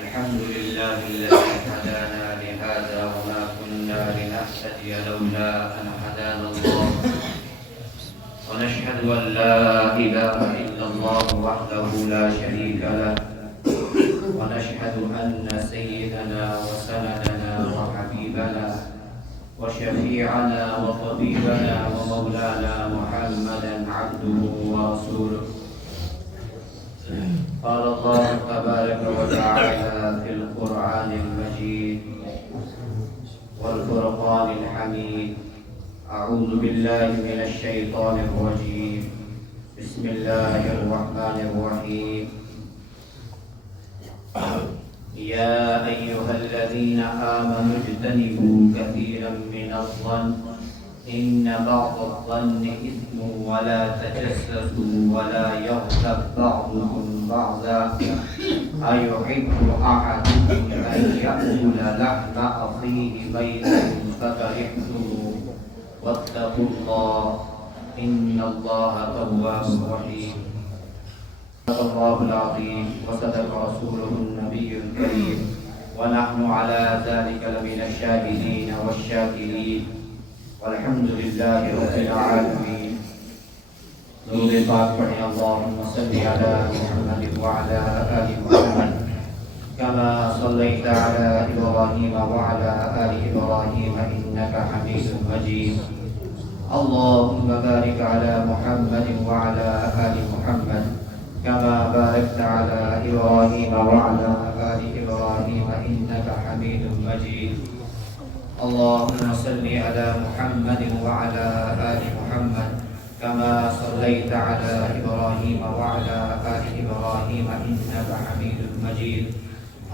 الحمد لله الذي هدانا لهذا وما كنا لنهتدي لولا أن هدانا الله ونشهد أن لا إله إلا الله وحده لا شريك له ونشهد أن سيدنا وسندنا وحبيبنا وشفيعنا وطبيبنا ومولانا محمدا عبده ورسوله. قال الله تبارك وتعالى في القرآن المجيد والفرقان الحميد: أعوذ بالله من الشيطان الرجيم، بسم الله الرحمن الرحيم. يا أيها الذين آمنوا اجتنبوا كثيرا من الظن إن بعض الظن إثم ولا تجسسوا ولا يغتب بعضكم بعضا أيحب أحدكم أن يأكل لحم أخيه ميتا فكرهتموه واتقوا الله إن الله تواب رحيم. صدق الله العظيم وصدق رسوله النبي الكريم ونحن على ذلك لمن الشاهدين والشاكرين والحمد لله رب العالمين. درود پاک پڑھیں اللهم صل على محمد وعلى آل محمد كما صليت على إبراهيم وعلى آل إبراهيم إنك حميد مجيد. اللهم بارك على محمد وعلى آل محمد كما باركت على إبراهيم وعلى آل إبراهيم إنك حميد مجيد. اللهم صل على محمد وعلى آل محمد كما صليت على إبراهيم وعلى آل إبراهيم إنك حميد مجيد.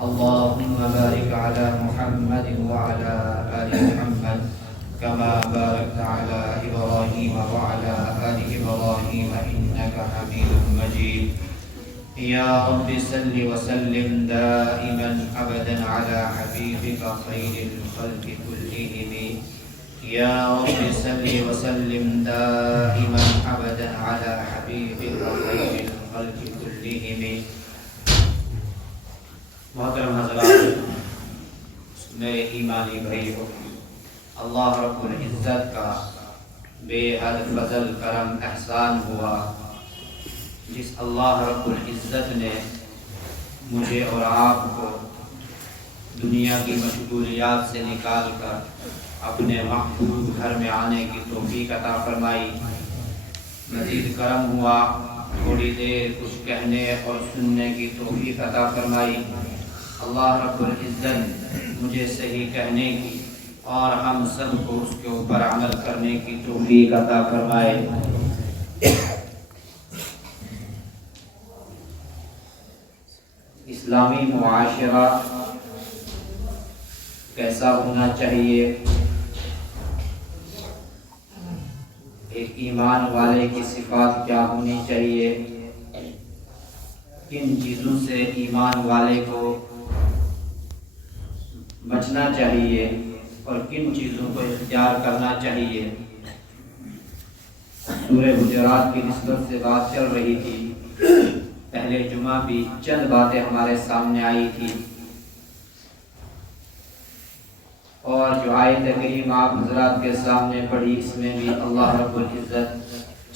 اللهم بارك على محمد وعلى آل محمد كما باركت على إبراهيم وعلى آل إبراهيم إنك حميد مجيد. يا رب صل وسلم دائما أبدا على حبيبك خير الخلق كلهم. يا رب صل وسلم دائما أبدا على حبيبك خير الخلق كلهم. محترم حضرات، میرے ایمانی بھائیو، اللہ رب العزت کا بے حد فضل کرم احسان ہوا جس اللہ رب العزت نے مجھے اور آپ کو دنیا کی مشغولیات سے نکال کر اپنے محبوب گھر میں آنے کی توفیق عطا فرمائی. مزید کرم ہوا تھوڑی دیر کچھ کہنے اور سننے کی توفیق عطا فرمائی. اللہ رب العزت مجھے صحیح کہنے کی اور ہم سب کو اس کے اوپر عمل کرنے کی توفیق عطا فرمائے. اسلامی معاشرہ کیسا ہونا چاہیے؟ ایک ایمان والے کی صفات کیا ہونی چاہیے؟ کن چیزوں سے ایمان والے کو بچنا چاہیے اور کن چیزوں کو اختیار کرنا چاہیے؟ سورہ حجرات کی نسبت سے بات چل رہی تھی. پہلے جمعہ بھی چند باتیں ہمارے سامنے آئی تھی اور جو آیت کریم آپ حضرات کے سامنے پڑھی اس میں بھی اللہ رب العزت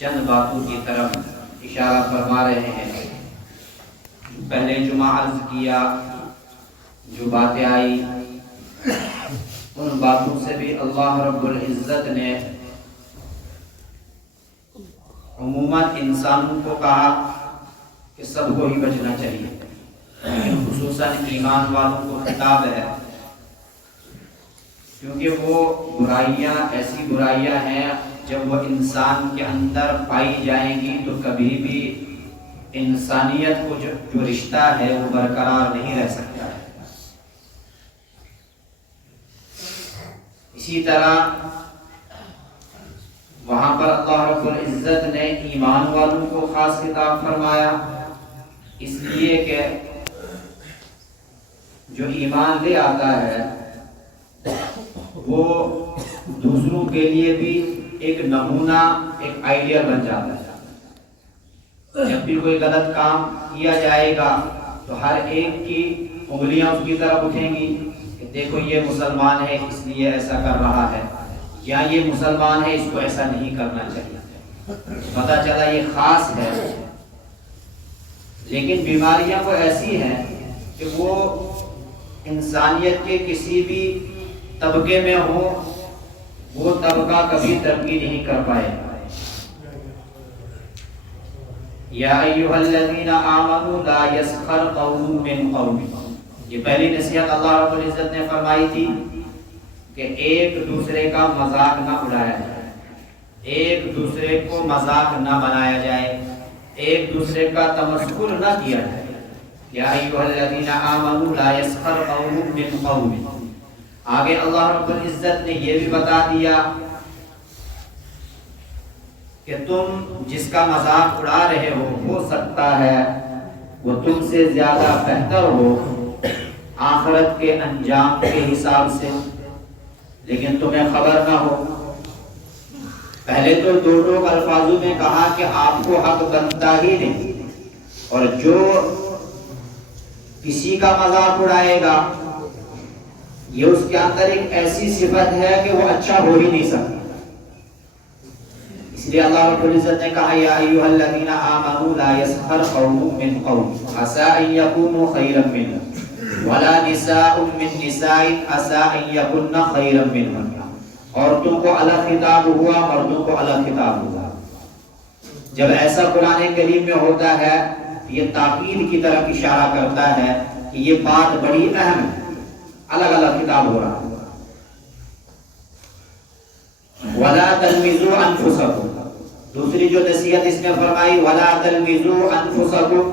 چند باتوں کی طرف اشارہ فرما رہے ہیں. پہلے جمعہ عرض کیا جو باتیں آئی ان باتوں سے بھی اللہ رب العزت نے عموماً انسانوں کو کہا کہ سب کو ہی بچنا چاہیے، خصوصاً ایمان والوں کو خطاب ہے، کیونکہ وہ برائیاں ایسی برائیاں ہیں جب وہ انسان کے اندر پائی جائیں گی تو کبھی بھی انسانیت کو جو رشتہ ہے وہ برقرار نہیں رہ سکتا ہے. اسی طرح وہاں پر اللہ رب العزت نے ایمان والوں کو خاص خطاب فرمایا، اس لیے کہ جو ایمان لے آتا ہے وہ دوسروں کے لیے بھی ایک نمونہ، ایک آئیڈیا بن جاتا ہے. جب بھی کوئی غلط کام کیا جائے گا تو ہر ایک کی انگلیاں اس کی طرف اٹھیں گی کہ دیکھو یہ مسلمان ہے اس لیے ایسا کر رہا ہے، یا یہ مسلمان ہے اس کو ایسا نہیں کرنا چاہیے، پتہ چلا یہ خاص ہے۔ لیکن بیماریاں وہ ایسی ہیں کہ وہ انسانیت کے کسی بھی طبقے میں ہو، وہ طبقہ کبھی ترقی نہیں کر پائے۔ یا ایھا الذین آمنوا لا یسخر قوم من قوم، یہ پہلی نصیحت اللہ رب العزت نے فرمائی تھی کہ ایک دوسرے کا مذاق نہ اڑایا جائے، ایک دوسرے کو مذاق نہ بنایا جائے، ایک دوسرے کا تمسخر نہ کیا جائے۔ یا ایھا الذین آمنوا لا یسخر قوم من قوم، آگے اللہ رب العزت نے یہ بھی بتا دیا کہ تم جس کا مذاق اڑا رہے ہو سکتا ہے وہ تم سے زیادہ بہتر ہو آخرت کے انجام کے حساب سے، لیکن تمہیں خبر نہ ہو۔ پہلے تو دو لوگ الفاظوں میں کہا کہ آپ کو حق بنتا ہی نہیں، اور جو کسی کا مذاق اڑائے گا یہ اس کے اندر ایک ایسی صفت ہے کہ وہ اچھا ہو ہی نہیں سکتا۔ اس لیے اللہ رب العزت نے کہا یا ایھا الذین آمنوا لا یسخر قوم من قوم عسى ان یکونوا خیرا منهم ولا نساء من نساء عسى ان یکن خیرا منهن، عورتوں کو الگ خطاب ہوا، مردوں کو الگ خطاب ہوا۔ جب ایسا قرآن کریم میں ہوتا ہے یہ تاکید کی طرف اشارہ کرتا ہے کہ یہ بات بڑی اہم ہے، الگ الگ خطاب ہو رہا ہے۔ وَلَا تَلْمِزُوا أَنفُسَكُمْ، دوسری جو نصیحت اس میں فرمائی وَلَا تَلْمِزُوا أَنفُسَكُمْ،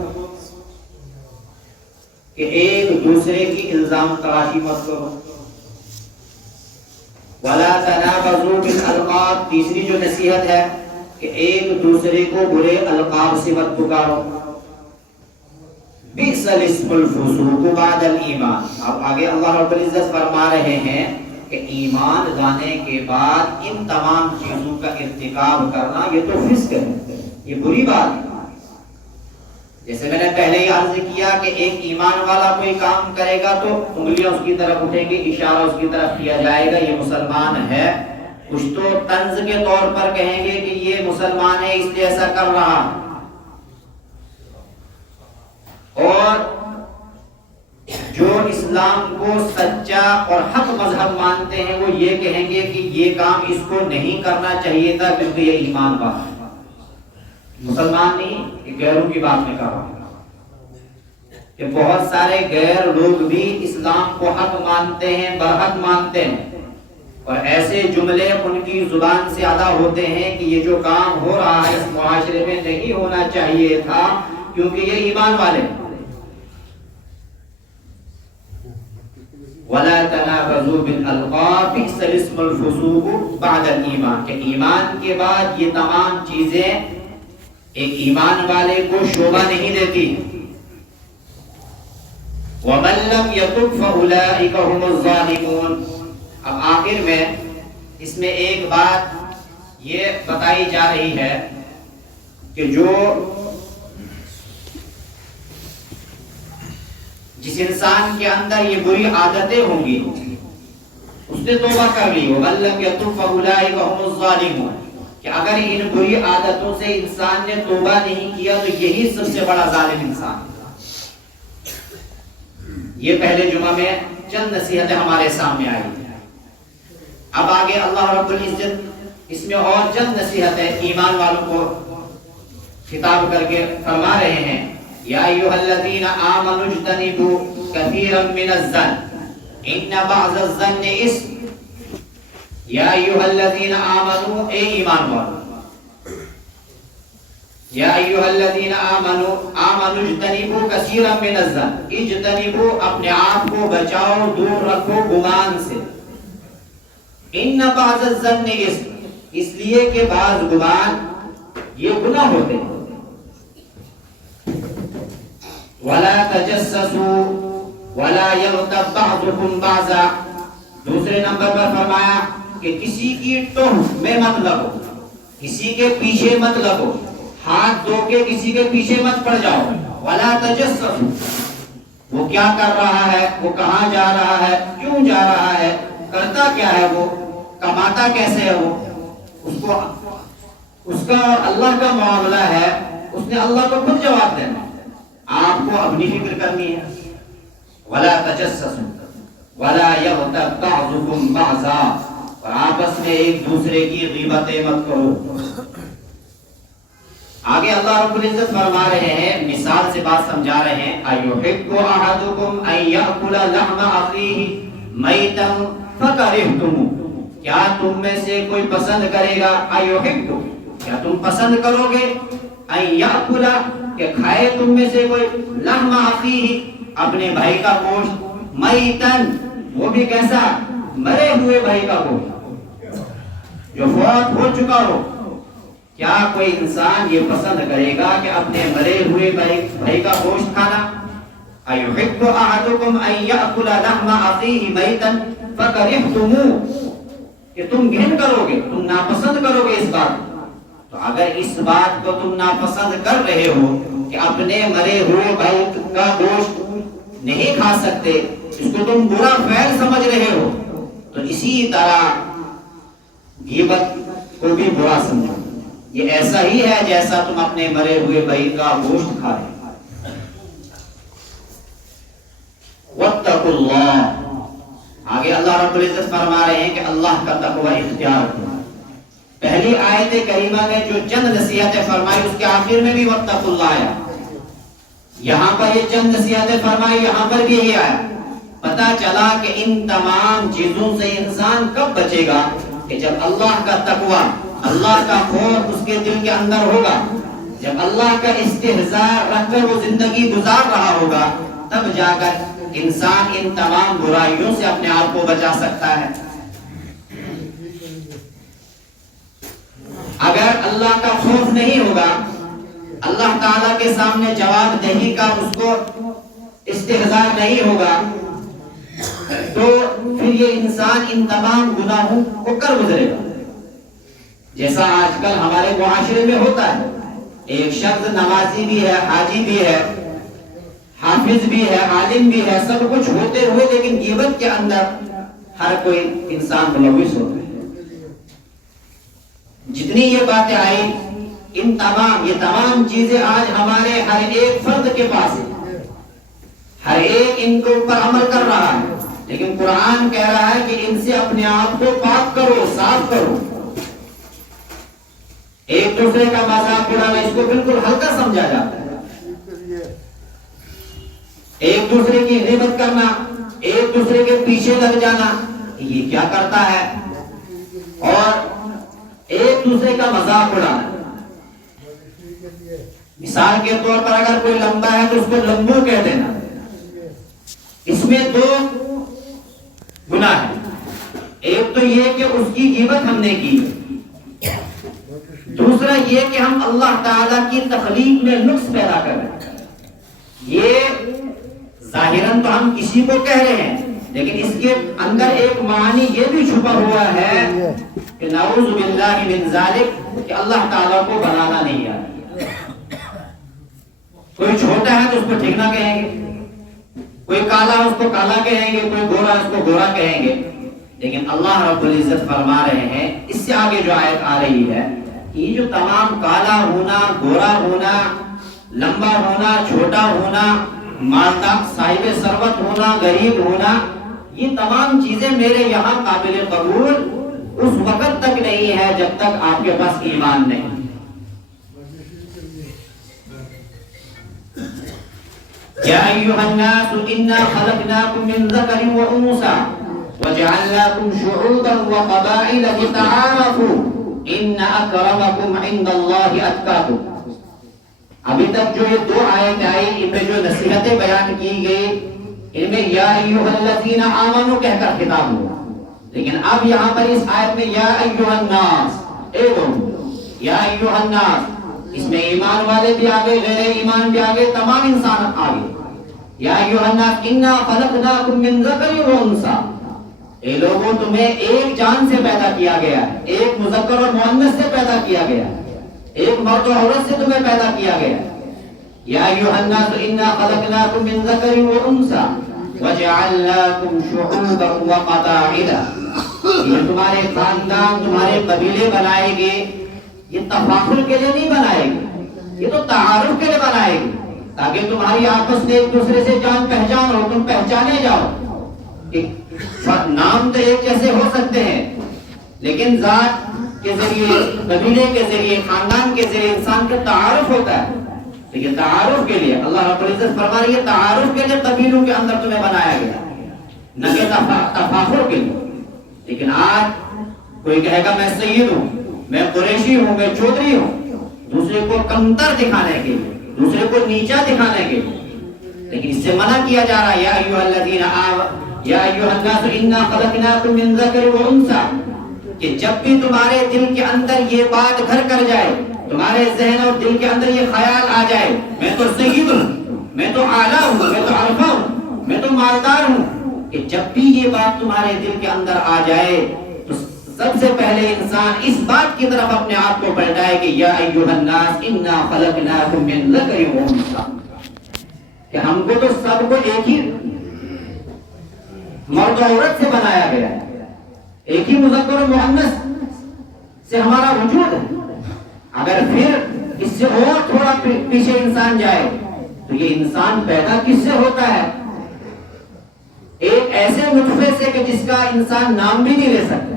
کہ ایک دوسرے کی الزام تراشی مت کرو۔ وَلَا تَنَابَزُوا بِالْأَلْقَابِ، تیسری جو نصیحت ہے کہ ایک دوسرے کو برے القاب سے مت پکارو۔ بِئْسَ الِاسْمُ الْفُسُوقُ بَعْدَ الْإِيمَانِ، اب آگے اللہ رب العزت فرما رہے ہیں کہ ایمان لانے کے بعد ان تمام چیزوں کا ارتکاب کرنا یہ تو فسق ہے، یہ بری بات ہے۔ جیسے میں نے پہلے ہی عرض کیا کہ ایک ایمان والا کوئی کام کرے گا تو انگلیاں اس کی طرف اٹھیں گی، اشارہ اس کی طرف کیا جائے گا یہ مسلمان ہے، کچھ تو طنز کے طور پر کہیں گے کہ یہ مسلمان ہے اس لیے ایسا کر رہا، اور جو اسلام کو سچا اور حق مذہب مانتے ہیں وہ یہ کہیں گے کہ یہ کام اس کو نہیں کرنا چاہیے تھا کیونکہ یہ ایمان والا ہے، مسلمان نہیں، یہ غیروں کی بات میں کہا ہوں کہ بہت سارے غیر لوگ بھی اسلام کو حق مانتے ہیں، برحق مانتے ہیں، اور ایسے جملے ان کی زبان سے ادا ہوتے ہیں کہ یہ جو کام ہو رہا ہے اس معاشرے میں نہیں ہونا چاہیے تھا کیونکہ یہ ایمان والے ہیں۔ وَلَا تَنَابَزُوا بِالْأَلْقَابِ بِئْسَ الِاسْمُ الْفُسُوقُ بَعْدَ الْإِيمَانِ، کہ ایمان کے بعد یہ تمام چیزیں ایک ایمان والے کو شوبہ نہیں دیتی۔ وَمَن لَّمْ يَتُبْ فَأُولَٰئِكَ هُمُ الظَّالِمُونَ، اب آخر میں اس میں ایک بات یہ بتائی جا رہی ہے کہ جو جس انسان کے اندر یہ بری عادتیں ہوں گی اس نے توبہ کر لی، وَمَن لَّمْ يَتُبْ فَأُولَٰئِكَ هُمُ الظَّالِمُونَ، کہ اگر ان بری عادتوں سے انسان نے توبہ نہیں کیا تو یہی سب سے بڑا ظالم انسان ہے۔ یہ پہلے جمعہ میں چند نصیحتیں ہمارے سامنے آئی، اب آگے اللہ رب العزت اس میں اور چند نصیحتیں ایمان والوں کو خطاب کر کے فرما رہے ہیں۔ یا ایھا الذین آمنوا اجتنبوا کثیرا من الظن ان بعض الظن اثم، یا ایھا الذین آمنوا، اے ایمان والو، یا ایھا الذین آمنوا اجتنبوا کثیرا من الظن، اجتنبوا اپنے آپ کو بچاؤ، دور رکھو گمان سے، ان بعض الظن اثم، اس لیے کہ بعض گمان یہ گناہ ہوتے ہیں۔ وَلَا تَجَسَّسُوا وَلَا يَغْتَبْ بَعْضُكُمْ بَعْضًا، دوسرے نمبر پر فرمایا کہ کسی کی ٹوہ میں مت لگو، کسی کے پیچھے مت لگو، ہاتھ دھو کے کسی کے پیچھے مت پڑ جاؤ۔ وَلَا تَجَسَّسُوا، وہ کیا کر رہا ہے، وہ کہاں جا رہا ہے، کیوں جا رہا ہے، کرتا کیا ہے، وہ کماتا کیسے ہے، وہ اس کا اور اللہ کا معاملہ ہے، اس نے اللہ کو خود جواب دینا، آپ کو اپنی فکر کرنی ہے۔ وَلَا تَجَسَّسُوا وَلَا يَغْتَبْ بَعْضُكُمْ بَعْضًا، اور آپس میں ایک دوسرے کی غیبتیں مت کرو۔ آگے اللہ رب العزت فرما رہے ہیں، مثال سے بات سمجھا رہے ہیں، أَيُحِبُّ أَحَدُكُمْ أَن يَأْكُلَ لَحْمَ أَخِيهِ مَيْتًا فَكَرِهْتُمُوهُ، کیا تم میں سے کوئی پسند کرے گا، أَيُحِبُّ، کیا تم پسند کرو گے، أَن يَأْكُلَ، کہ کھائے تم میں سے کوئی، لَحْمَ أَخِيهِ، اپنے بھائی کا گوشت، مَيْتًا، وہ بھی کیسا، مرے ہوئے بھائی کا گوشت جو فوت ہو چکا ہو۔ کیا کوئی انسان یہ پسند کرے گا کہ اپنے مرے ہوئے بھائی کا گوشت کھانا؟ أَيُحِبُّ أَحَدُكُمْ أَن يَأْكُلَ لَحْمَ أَخِيهِ مَيْتًا فَكَرِهْتُمُوهُ، کہ تم گھن کرو گے، تم ناپسند کرو گے اس بات کو۔ تو اگر اس بات کو تم ناپسند کر رہے ہو کہ اپنے مرے ہوئے بھائی کا گوشت نہیں کھا سکتے، اس کو تم برا فعل سمجھ رہے ہو، تو اسی طرح غیبت کو بھی برا سمجھو، یہ ایسا ہی ہے جیسا تم اپنے مرے ہوئے بھائی کا گوشت کھا رہے۔ وَاتَّقُوا اللَّهَ، آگے اللہ رب العزت فرما رہے ہیں کہ اللہ کا تقوی اختیار کرو۔ پہلی آیت کریمہ میں جو چند نصیحتیں فرمائی اس کے آخر میں بھی وَاتَّقُوا اللَّهَ آیا، یہاں پر یہ چند نصیحتیں فرمائی، یہاں پر بھی یہی آیا۔ پتہ چلا کہ ان تمام چیزوں سے انسان کب بچے گا، کہ جب اللہ کا تقوی، اللہ کا خوف اس کے دل کے اندر ہوگا، جب اللہ کا استحضار رکھ کر وہ زندگی گزار رہا ہوگا، تب جا کر انسان ان تمام برائیوں سے اپنے آپ کو بچا سکتا ہے۔ اگر اللہ کا خوف نہیں ہوگا، اللہ تعالیٰ کے سامنے جواب دہی کا اس کو استحضار نہیں ہوگا، تو پھر یہ انسان ان تمام گناہوں کو کر گزرے گا، جیسا آج کل ہمارے معاشرے میں ہوتا ہے۔ ایک شخص نمازی بھی ہے، حاجی بھی ہے، حافظ بھی ہے، عالم بھی ہے، سب کچھ ہوتے ہوئے لیکن غیبت کے اندر ہر کوئی انسان ملوث ہوتا ہے۔ جتنی یہ باتیں آئی، یہ تمام چیزیں آج ہمارے ہر ایک فرد کے پاس ہے، ہر ایک ان کے اوپر عمل کر رہا ہے، لیکن قرآن کہہ رہا ہے کہ ان سے اپنے آپ کو پاک کرو، صاف کرو۔ ایک دوسرے کا مذاق اڑانا، اس کو بالکل ہلکا سمجھا جاتا ہے۔ ایک دوسرے کی غیبت کرنا، ایک دوسرے کے پیچھے لگ جانا، یہ کیا کرتا ہے؟ اور ایک دوسرے کا مذاق اڑانا، مثال کے طور پر اگر کوئی لمبا ہے تو اس کو لمبو کہہ دینا، اس میں دو گناہ ہے۔ ایک تو یہ کہ اس کی غیبت ہم نے کی، دوسرا یہ کہ ہم اللہ تعالیٰ کی تخلیق میں نقص پیدا کر رہے ہیں۔ یہ ظاہراً تو ہم کسی کو کہہ رہے ہیں، لیکن اس کے اندر ایک معنی یہ بھی چھپا ہوا ہے کہ نعوذ باللہ من ذالک، کہ اللہ تعالیٰ کو بنانا نہیں آتا۔ کوئی چھوٹا ہے تو اس کو ٹھیک نہ کہیں گے، کوئی کالا اس کو کالا کہیں گے، کوئی گورا اس کو گورا کہیں گے، لیکن اللہ رب العزت فرما رہے ہیں، اس سے آگے جو آیت آ رہی ہے، یہ جو تمام کالا ہونا، گورا ہونا، لمبا ہونا، چھوٹا ہونا، مالدار صاحب ثروت ہونا، غریب ہونا، یہ تمام چیزیں میرے یہاں قابل قبول اس وقت تک نہیں ہے جب تک آپ کے پاس ایمان نہیں۔ یا ایھا الناس انا خلقناکم من ذکر و انثی وجعلناکم شعوبا وقبائل لتعارفوا ان اکرمکم عند اللہ اتقاکم۔ ابھی تک جو یہ دو آیت آئی، ان میں جو نصیحتیں بیان کی گئی، ان میں یا ایھا الذین آمنوا کہہ کر خطاب ہوا، لیکن اب یہاں پر اس آیت میں یا ایھا الناس، اے لوگ، یا ایھا الناس، اس میں ایمان والے بھی آگے، غیر ایمان بھی آگے، تمام انسان آگے۔ یا ایھا الناس انا خلقناکم من ذکر و انثی، اے لوگوں تمہیں ایک جان سے پیدا کیا گیا ہے، ایک مذکر اور مؤنث سے پیدا کیا گیا ہے، ایک مرد و عورت سے تمہیں پیدا کیا گیا ہے۔ یا ایھا الناس انا خلقناکم من ذکر و انثی وجعلناکم شعوبا وقبائل. یہ تمہارے خاندان تمہارے قبیلے بنائے گے، یہ تفاخر کے لیے نہیں بنائے گے، یہ تو تعارف کے لیے بنائے گے تاکہ تمہاری آپس میں ایک دوسرے سے جان پہچان ہو، تم پہچانے جاؤ. نام تو ایک جیسے ہو سکتے ہیں لیکن ذات کے ذریعے، قبیلے کے ذریعے، خاندان کے ذریعے انسان کا تعارف ہوتا ہے. لیکن تعارف کے لیے اللہ رب العزت فرما رہی ہے تعارف کے لیے قبیلوں کے اندر تمہیں بنایا گیا، نہ کہ تفاخر کے لیے. لیکن آج کوئی کہے گا میں سید ہوں، میں قریشی ہوں، میں چودھری ہوں، دوسرے کو کمتر دکھانے کے لیے، دوسرے کو نیچا دکھانے کے لیے. لیکن اس سے منع کیا جا رہا ہے یا ایھا الذین آمنوا یا ایھا الناس انا خلقناکم من ذکر و انثی، کہ جب بھی تمہارے دل کے اندر یہ بات گھر کر جائے، تمہارے ذہن اور دل کے اندر یہ خیال آ جائے میں تو سید ہوں، میں تو اعلیٰ ہوں، میں تو عرفہ ہوں، میں تو مالدار ہوں، کہ جب بھی یہ بات تمہارے دل کے اندر آ جائے تو سب سے پہلے انسان اس بات کی طرف اپنے آپ کو پلٹائے کہ یا ایھا الناس انا خلقناکم من ذکر و انثی، کہ ہم کو تو سب کو ایک ہی مرد و عورت سے بنایا گیا ہے، ایک ہی مذکر و مؤنث سے ہمارا وجود ہے. اگر پھر اس سے اور تھوڑا پیچھے انسان جائے تو یہ انسان پیدا کس سے ہوتا ہے؟ ایک ایسے نطفے سے کہ جس کا انسان نام بھی نہیں لے سکتا.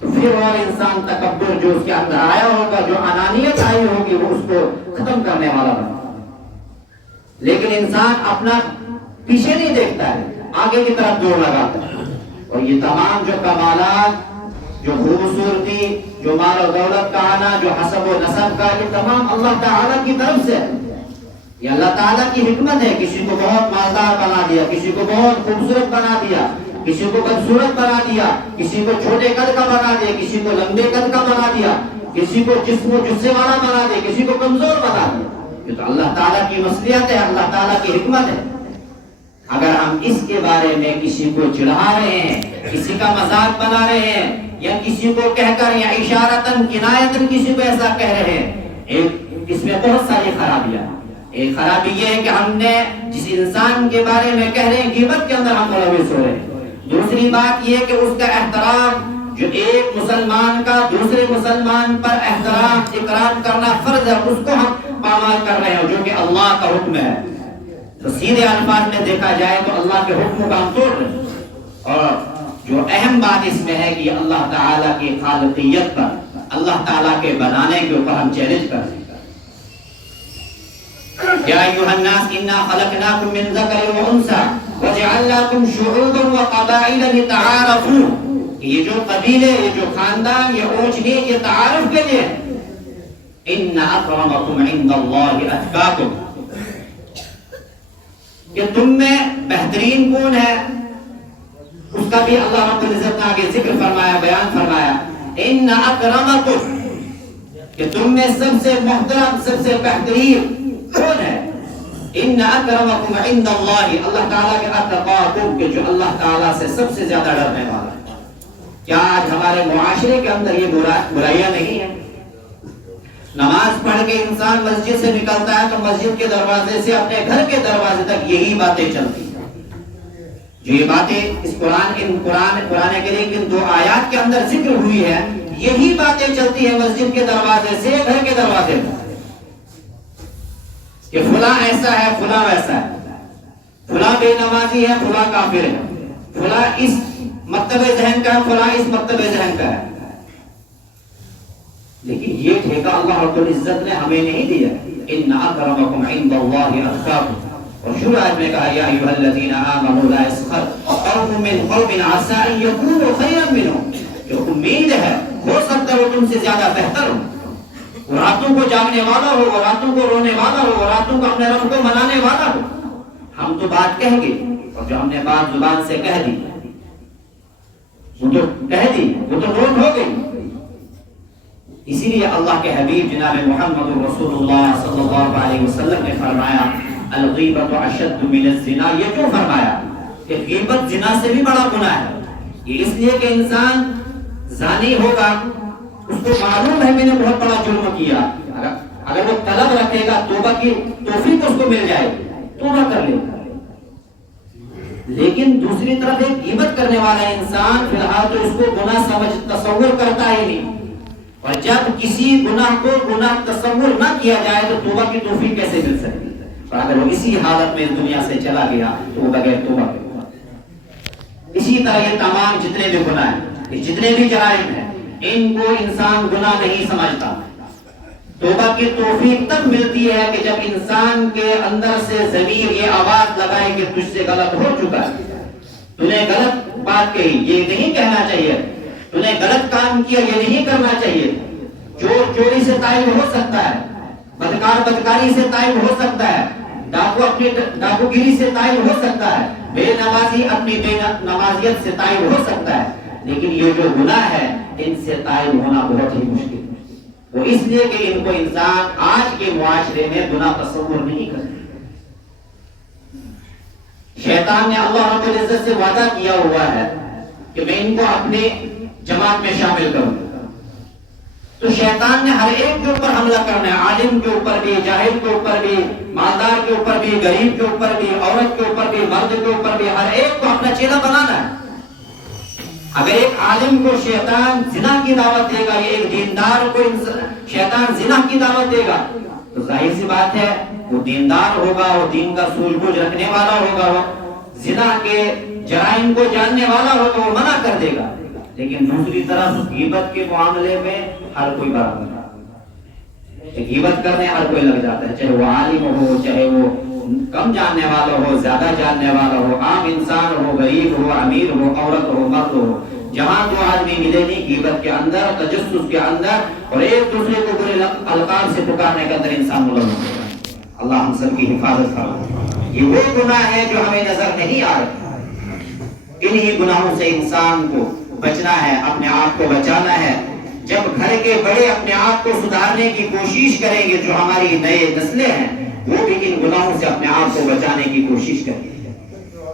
تو پھر اور انسان تکبر جو اس کے اندر آیا ہوگا، جو انانیت آئی ہوگی، وہ اس کو ختم کرنے والا بنا. لیکن انسان اپنا پیچھے نہیں دیکھتا ہے، آگے کی طرف دوڑ لگاتا ہے. اور یہ تمام جو کمالات، جو خوبصورتی، جو مال و دولت کا آنا، جو حسب و نسب کا، یہ تمام اللہ تعالیٰ کی طرف سے ہے. یہ اللہ تعالیٰ کی حکمت ہے. کسی کو بہت مالدار بنا دیا، کسی کو بہت خوبصورت بنا دیا، کسی کو بدصورت بنا دیا، کسی کو چھوٹے قد کا بنا دیا، کسی کو لمبے قد کا بنا دیا، کسی کو جسم و جثے والا بنا دیا، کسی کو کمزور بنا دیا. یہ تو اللہ تعالیٰ کی مصلحت ہے، اللہ تعالیٰ کی حکمت ہے. اگر ہم اس کے بارے میں کسی کو چڑھا رہے ہیں، کسی کا مذاق بنا رہے ہیں، یا کسی کو کہہ کر یا اشارتاً کنایتاً کسی کو ایسا کہہ رہے ہیں، اس میں بہت ساری خرابیاں. ایک خرابی یہ ہے کہ ہم نے جس انسان کے بارے میں کہہ رہے ہیں غیبت کے اندر ہم ملوث ہو رہے ہیں. دوسری بات یہ کہ اس کا احترام، جو ایک مسلمان کا دوسرے مسلمان پر احترام اکرام کرنا فرض ہے، اس کو ہم پامال کر رہے ہیں جو کہ اللہ کا حکم ہے. تو سیدھے الفاظ میں دیکھا جائے تو اللہ کے حکم کا ہم توڑ رہے ہیں. اور جو اہم بات اس میں ہے کہ اللہ تعالیٰ کی خالقیت پر، اللہ تعالیٰ کے بنانے کے اوپر ہم چیلنج کر رہے ہیں. یا ایھا الناس انا خلقناکم من ذکر و انثی وجعلناکم شعوبا وقبائل لتعارفوا، کہ یہ جو قبیلے، یہ جو خاندان، یہ اونچ نیچ، یہ تعارف کے لیے. ان اکرمکم عند اللہ اتقاکم، کہ تم میں بہترین کون ہے، اس کا بھی اللہ رب العزت نے آگے ذکر فرمایا، بیان فرمایا. ان اکرمکم، کہ تم میں سب سے محترم، سب سے بہترین کون ہے؟ ان اکرمکم عند اللہ، اللہ تعالیٰ کے اتقاکم، کہ جو اللہ تعالیٰ سے سب سے زیادہ ڈرنے والا ہے. کیا آج ہمارے معاشرے کے اندر یہ برائیاں نہیں ہیں؟ نماز پڑھ کے انسان مسجد سے نکلتا ہے تو مسجد کے دروازے سے اپنے گھر کے دروازے تک یہی باتیں چلتی ہیں. جو یہ باتیں اس قرآن کریم کی 2 آیات کے اندر ذکر ہوئی ہے، یہی باتیں چلتی ہیں مسجد کے دروازے سے گھر کے دروازے تک، کہ فلاں ایسا ہے، فلاں ویسا ہے، فلاں بے نمازی ہے، فلاں کافر ہے، فلاں اس مکتب ذہن کا ہے، فلاں اس مکتب ذہن کا ہے. لیکن یہ ٹھیکہ اللہ رب العزت نے ہمیں نہیں دیا. ان اکرمکم عند اللہ اتقاکم. اور شروع آیت میں کہا یا ایھا الذین آمنوا لا یسخر قوم من قوم عسى ان یکونوا خیرا منهم، جو امید ہے ہو سکتا ہے وہ تم سے زیادہ بہتر ہو، وہ راتوں کو جاگنے والا ہو، وہ راتوں کو رونے والا ہو، وہ راتوں کو اپنے رب کو منانے والا ہو. ہم تو بات کہیں گے، اور جو ہم نے بات زبان سے کہہ دی وہ تو کہہ دی، وہ تو نوٹ ہو گئی. اسی لیے اللہ کے حبیب جناب محمد رسول اللہ صلی اللہ علیہ وسلم نے فرمایا الغیبۃ اشد من الزنا. یہ کیوں فرمایا کہ غیبت زنا سے بھی بڑا گناہ ہے؟ یہ اس لیے کہ انسان زانی ہوگا، اس کو معلوم ہے میں نے بہت بڑا جرم کیا. اگر وہ طلب رکھے گا توبہ کی توفیق اس کو مل جائے گی، توبہ کر لے گا۔ لیکن دوسری طرف ایک غیبت کرنے والا انسان فی الحال تو اس کو گناہ سمجھ تصور کرتا ہی نہیں، اور جب کسی گناہ کو گناہ تصور نہ کیا جائے تو توبہ کی توفیق کیسے مل سکتی ہے؟ اور اگر وہ اسی حالت میں اس دنیا سے چلا گیا تو وہ بغیر توبہ کے۔ اسی طرح یہ تمام جتنے بھی گناہ ہیں، جتنے بھی جرائم ہیں، ان کو انسان گناہ نہیں سمجھتا۔ توبہ کی توفیق تب ملتی ہے کہ جب انسان کے اندر سے ضمیر یہ آواز لگائے کہ تجھ سے غلط ہو چکا ہے، تو نے غلط بات کہی، یہ نہیں کہنا چاہیے، تو نے غلط کام کیا، یہ نہیں کرنا چاہیے۔ چور چوری سے تائب ہو سکتا ہے، بدکار بدکاری سے تائب ہو سکتا ہے، ڈاکو اپنی ڈاکو گیری سے تائب ہو سکتا ہے، بے نمازی اپنی بے نمازیت سے تائب ہو سکتا ہے، لیکن یہ جو گناہ ہے ان سے تائب ہونا بہت ہی مشکل ہے۔ وہ اس لیے کہ ان کو انسان آج کے معاشرے میں گناہ تصور نہیں کرتا۔ شیطان نے اللہ رب العزت سے وعدہ کیا ہوا ہے کہ میں ان کو اپنے جماعت میں شامل کروں گا، تو شیطان نے ہر ایک کے اوپر حملہ کرنا ہے، عالم کے اوپر بھی، جاہل کے اوپر بھی، مالدار کے اوپر بھی، غریب کے اوپر بھی، عورت کے اوپر بھی، مرد کے اوپر بھی، ہر ایک کو اپنا چیلا بنانا ہے۔ اگر ایک عالم کو شیطان زنا کی دعوت دے گا، یہ ایک دیندار کو شیطان زنا کی دعوت دے گا، تو ظاہر سی بات ہے وہ دیندار ہوگا، وہ دین کا سوجھ بوجھ رکھنے والا ہوگا، وہ زنا کے جرائم کو جاننے والا ہوگا، وہ منع کر دے گا۔ لیکن دوسری طرف غیبت کے معاملے میں ہر کوئی برابر ہے، غیبت کرنے ہر کوئی لگ جاتا ہے، چاہے وہ عالم ہو، چاہے وہ کم جاننے والا ہو، زیادہ جاننے والا ہو، عام انسان ہو، غریب ہو، امیر ہو، عورت ہو، مرد ہو، جہاں دو آدمی ملے نہیں، غیبت کے اندر، تجسس کے اندر، اور ایک دوسرے کو برے القاب سے پکارنے کے اندر انسان ملوث ہوتا ہے۔ اللہ ہم سب کی حفاظت فرمائے۔ یہ وہ گناہ ہے جو ہمیں نظر نہیں آ رہے، انہی گناہوں سے انسان کو بچنا ہے، اپنے آپ کو بچانا ہے۔ جب گھر کے بڑے اپنے آپ کو سدھارنے کی کوشش کریں گے، جو ہماری نئے نسلیں ہیں وہ بھی ان گناہوں سے اپنے آپ کو بچانے کی کوشش کریں گے۔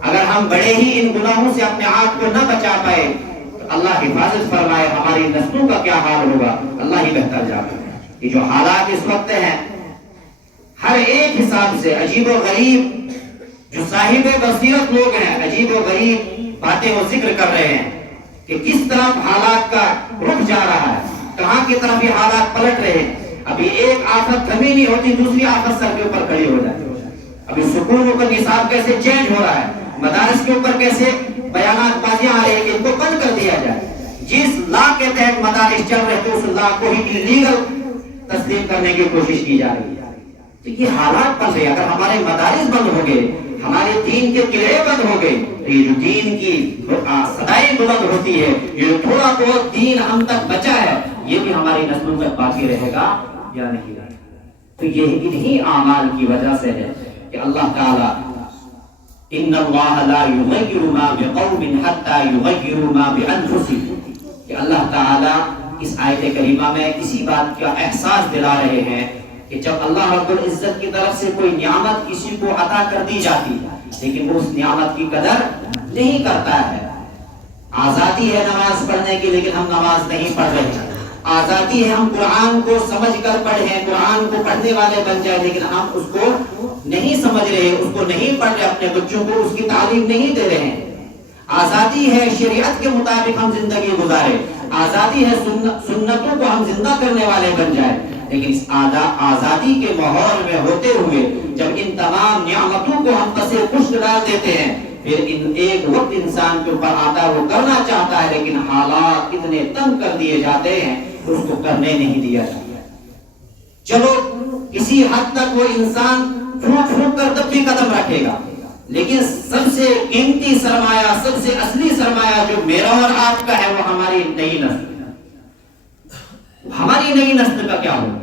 اگر ہم بڑے ہی ان گناہوں سے اپنے آپ کو نہ بچا پائے تو اللہ حفاظت فرمائے ہماری نسلوں کا کیا حال ہوگا، اللہ ہی بہتر جانتا ہے۔ یہ جو حالات اس وقت ہیں، ہر ایک حساب سے عجیب و غریب، جو صاحب بصیرت لوگ ہیں، عجیب و غریب باتیں وہ ذکر کر رہے ہیں کہ کس طرف حالات کا رخ جا رہا ہے، کہاں کی طرف یہ حالات پلٹ رہے ہیں۔ ابھی ایک آفت کمی نہیں ہوتی، دوسری آفت سر کے اوپر کھڑی ہو جاتی ہے۔ ابھی سکولوں کا نصاب کیسے چینج ہو رہا ہے، مدارس کے اوپر کیسے بیانات بازیاں آ رہی ہیں کہ ان کو بند کر دیا جائے۔ جس لا کے تحت مدارس چل رہے تھے اس لا کو ہی انلیگل تسلیم کرنے کی کوشش کی جا رہی ہے۔ تو یہ حالات بن رہے، اگر ہمارے مدارس بند ہو گئے، ہمارے دین کے قلعے بند ہو گئے، تو یہ جو دین کی صدائیں بلند ہوتی ہے، یہ تھوڑا بہت دین ہم تک بچا ہے، یہ بھی ہماری نسلوں تک باقی رہے گا یا نہیں رہے گا۔ تو یہ انہی اعمال کی وجہ سے ہے کہ اللہ تعالیٰ ان اللہ لا یغیر ما بقوم حتی یغیروا ما بانفسہم، کہ اللہ تعالیٰ اس آیت کریمہ میں اسی بات کا احساس دلا رہے ہیں کہ جب اللہ رب العزت کی طرف سے کوئی نعمت کسی کو عطا کر دی جاتی ہے لیکن وہ اس نعمت کی قدر نہیں کرتا ہے۔ آزادی ہے نماز پڑھنے کی لیکن ہم نماز نہیں پڑھ رہے ہیں، آزادی ہے ہم قرآن کو سمجھ کر پڑھیں، قرآن کو پڑھنے والے بن جائیں، لیکن ہم اس کو نہیں سمجھ رہے، اس کو نہیں پڑھ رہے، اپنے بچوں کو اس کی تعلیم نہیں دے رہے ہیں۔ آزادی ہے شریعت کے مطابق ہم زندگی گزارے، آزادی ہے سنتوں کو ہم زندہ کرنے والے بن جائیں، لیکن اس آزادی کے ماحول میں ہوتے ہوئے جب ان تمام نعمتوں کو ہم پسے پشت ڈال دیتے ہیں، پھر ایک وقت انسان کے اوپر آتا ہے وہ کرنا چاہتا ہے لیکن حالات اتنے تنگ کر دیے جاتے ہیں کہ اس کو کرنے نہیں دیا جاتا۔ چلو کسی حد تک وہ انسان پھوٹ پھوٹ کر تب بھی قدم رکھے گا، لیکن سب سے قیمتی سرمایہ، سب سے اصلی سرمایہ جو میرا اور آپ کا ہے وہ ہماری نئی نسل۔ ہماری نئی نسل کا کیا ہوگا؟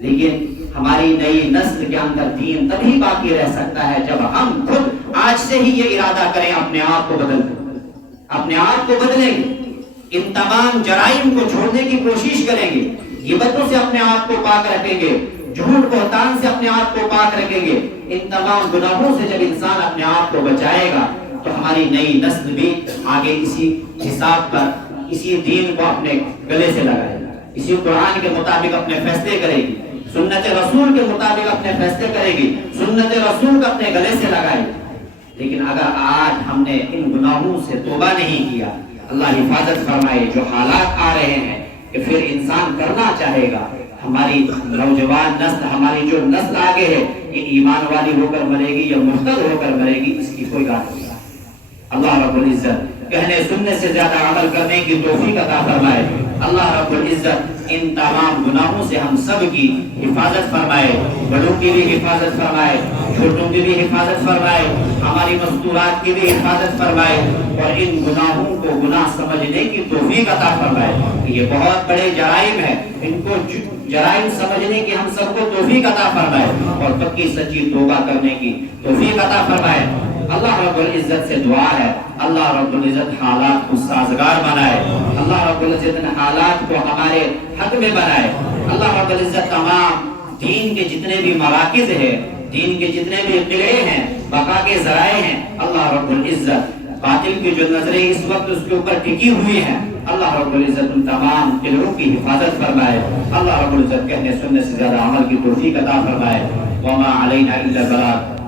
لیکن ہماری نئی نسل کے اندر دین تبھی باقی رہ سکتا ہے جب ہم خود آج سے ہی یہ ارادہ کریں، اپنے آپ کو بدل دیں، اپنے آپ کو بدلیں گے، ان تمام جرائم کو چھوڑنے کی کوشش کریں گے، غیبتوں سے اپنے آپ کو پاک رکھیں گے، جھوٹ بہتان سے اپنے آپ کو پاک رکھیں گے۔ ان تمام گناہوں سے جب انسان اپنے آپ کو بچائے گا تو ہماری نئی نسل بھی آگے اسی حساب پر اسی دین کو اپنے گلے سے لگائے گا، اسی قرآن کے مطابق اپنے فیصلے کرے گی۔ سنت رسول کے مطابق اپنے فیصلے کرے گی، سنت رسول کو اپنے گلے سے لگائے گی۔ لیکن اگر آج ہم نے ان گناہوں سے توبہ نہیں کیا، اللہ حفاظت فرمائے، جو حالات آ رہے ہیں کہ پھر انسان کرنا چاہے گا، ہماری نوجوان نسل، ہماری جو نسل آگے ہے، یہ ایمان والی ہو کر مرے گی یا مرتد ہو کر مرے گی، اس کی کوئی گارنٹی نہیں۔ اللہ رب العزت کہنے سننے سے زیادہ عمل کرنے کی توفیق عطا فرمائے۔ اللہ رب العزت ان تمام گناہوں سے ہم سب کی حفاظت فرمائے، بڑوں کی بھی حفاظت فرمائے، چھوٹوں کی بھی حفاظت فرمائے، ہماری مستورات کی بھی حفاظت فرمائے، اور ان گناہوں کو گناہ سمجھنے کی توفیق عطا فرمائے۔ یہ بہت بڑے جرائم ہیں، ان کو جرائم سمجھنے کی ہم سب کو توفیق عطا فرمائے، اور پکی سچی توبہ کرنے کی توفیق عطا فرمائے۔ اللہ رب العزت سے دعا ہے، اللہ رب العزت حالات کو سازگار بنائے، اللہ رب العزت حالات کو ہمارے حق میں بنائے۔ اللہ رب العزت تمام دین کے جتنے بھی مراکز ہیں، دین کے جتنے بھی قلعے ہیں، بقا کے ذرائع ہیں، اللہ رب العزت باطل کی جو نظریں اس وقت اس کے اوپر ٹکی ہوئی ہیں، اللہ رب العزت ان تمام قلعوں کی حفاظت فرمائے۔ اللہ رب العزت کہنے سننے سے زیادہ عمل کی توفیق عطا فرمائے۔ وما علینا الا البلاغ۔